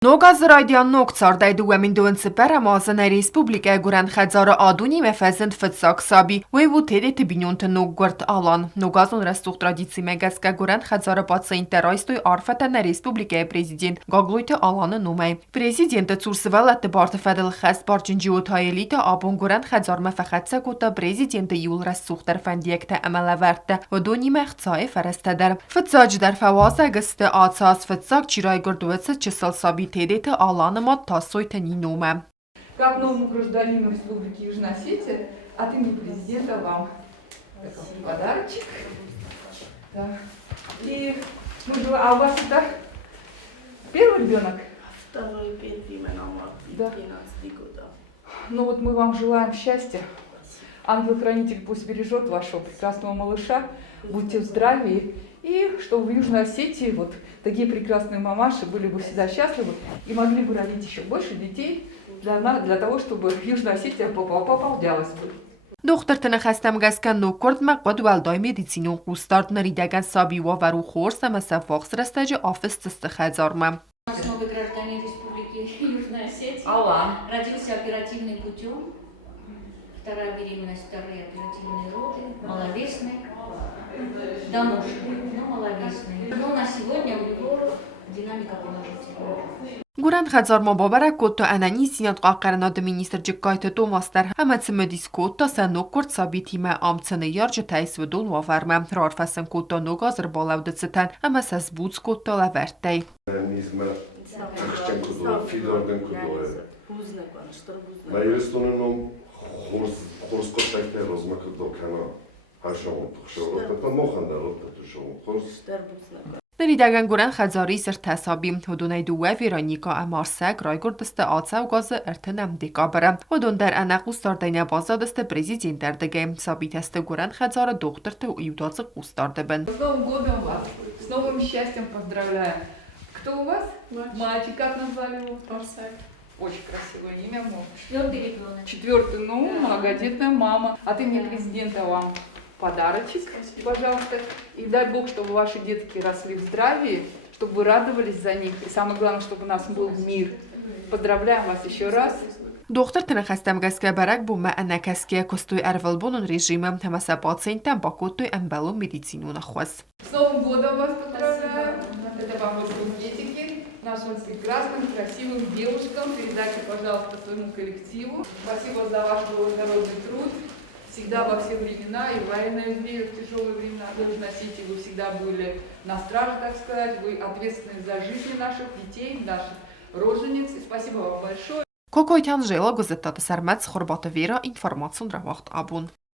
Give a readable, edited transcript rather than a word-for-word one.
Նոգազ ռայդյան նոգցար դայդու ամինդուын սպեր ամազն ռեսպուբլիկա գուրան խadzարը ադունի մեֆեզնդ ֆծակ սաբի վեվու թեդե տբինյոնթը նոգգորդ ալան նոգազուն ռեստուղ տրադիցի մեգասկա գուրան խadzարը պատսային տերայստոյ արֆետանա ռեսպուբլիկա prezident գագլույթը ալանը նում է prezidentը ծուրսվել է տբարտը ֆեդել խեստ բարջինջիոտ հայելիտը աբուն գուրան խadzար մեֆեխեցը կոտը prezidentը յուլ ռեստուղ տերֆանդիեկտը ամալավերտը վդոնի մեխցայ ֆերստեդեր ֆծաջ դեր ֆավասը գստը ացած ֆծակ չիրայ գորդուեցը չսալ սաբի Терета Алана Маттасой Таниноме. Как новому гражданину Республики Южная Осетия, от имени президента вам такой подарочек. Да. И а у вас это первый ребенок? Второй Да. 12 года. Ну вот мы вам желаем счастья. Ангел-хранитель пусть бережет вашего прекрасного малыша. Будьте в здравии. И чтобы в Южной Осетии вот такие прекрасные мамаши были бы всегда счастливы и могли бы родить еще больше детей для того, чтобы Южная Осетия пополнялась бы. Духтартына хастам гасқан нокорд мақбад валдай медицинун қустард наридаган сабива вару хорса масафақ срастажи офис цисты хазарма. Новый гражданин Республики Южная Осетия. Алан. Родился оперативным путем. Вторая беременность, вторые оперативные роды. Маловесный. Доношенный, но маловесный. Но на сегодня у него динамика положительная. Гуран хазарма бабара котто анани синат қақарнад министр джеккайты томастер хамацы медис котто санок корт сабитиме амцаны яржы тайс вдун вафарма. Рарфасын котто ногазыр балавды цитан амаса збуц котто лаверттей. Низме хрещен кудо, фидорген кудо е. Највестоно хорс котекте розмакат до кана. Ашон тухшорот, та мохан да рот тушон. Хорс Նրիդագան գուրան խadzարի սրթասաբի, հոդունայ դուե Վերոնիկա ամարսակ ռայգորդստը ացավ գազը ըրթնամ դեկաբրը, հոդուն դեր անախ ուստարդայնա բազադստը prezidentար դգե, սաբիտեստը գուրան խadzարը դողտրտը ու իուդացը ուստարդը բն. С Новым годом вас! С новым счастьем поздравляем! Кто у вас? Мальчик. Как назвали его? Арсак. Очень красивое имя. Четвертый ребенок. Четвертый, многодетная мама. От имени президента вам подарочек, пожалуйста. И дай Бог, чтобы ваши детки росли в здравии, чтобы вы радовались за них. И самое главное, чтобы у нас был мир. Поздравляем вас еще раз. Дохтар тнахастам гаске барак бума анакаске костуй арвалбонун режимом тамаса пациентам бакоттуй амбалу медицину нахваз. С Новым годом вас поздравляю. Это вам вот букетики нашим прекрасным, красивым девушкам. Передайте, пожалуйста, своему коллективу. Спасибо за ваш благородный труд. Всегда во все времена, и в военное время, в тяжелые времена, в Южной Осетии вы всегда были на страже, так сказать. Вы ответственны за жизни наших детей, наших рожениц. И спасибо вам большое. Կոկոյթյան ժելա գոզետատը սարմած խորբատը վերա ինվարմացուն ռավաղտ աբուն։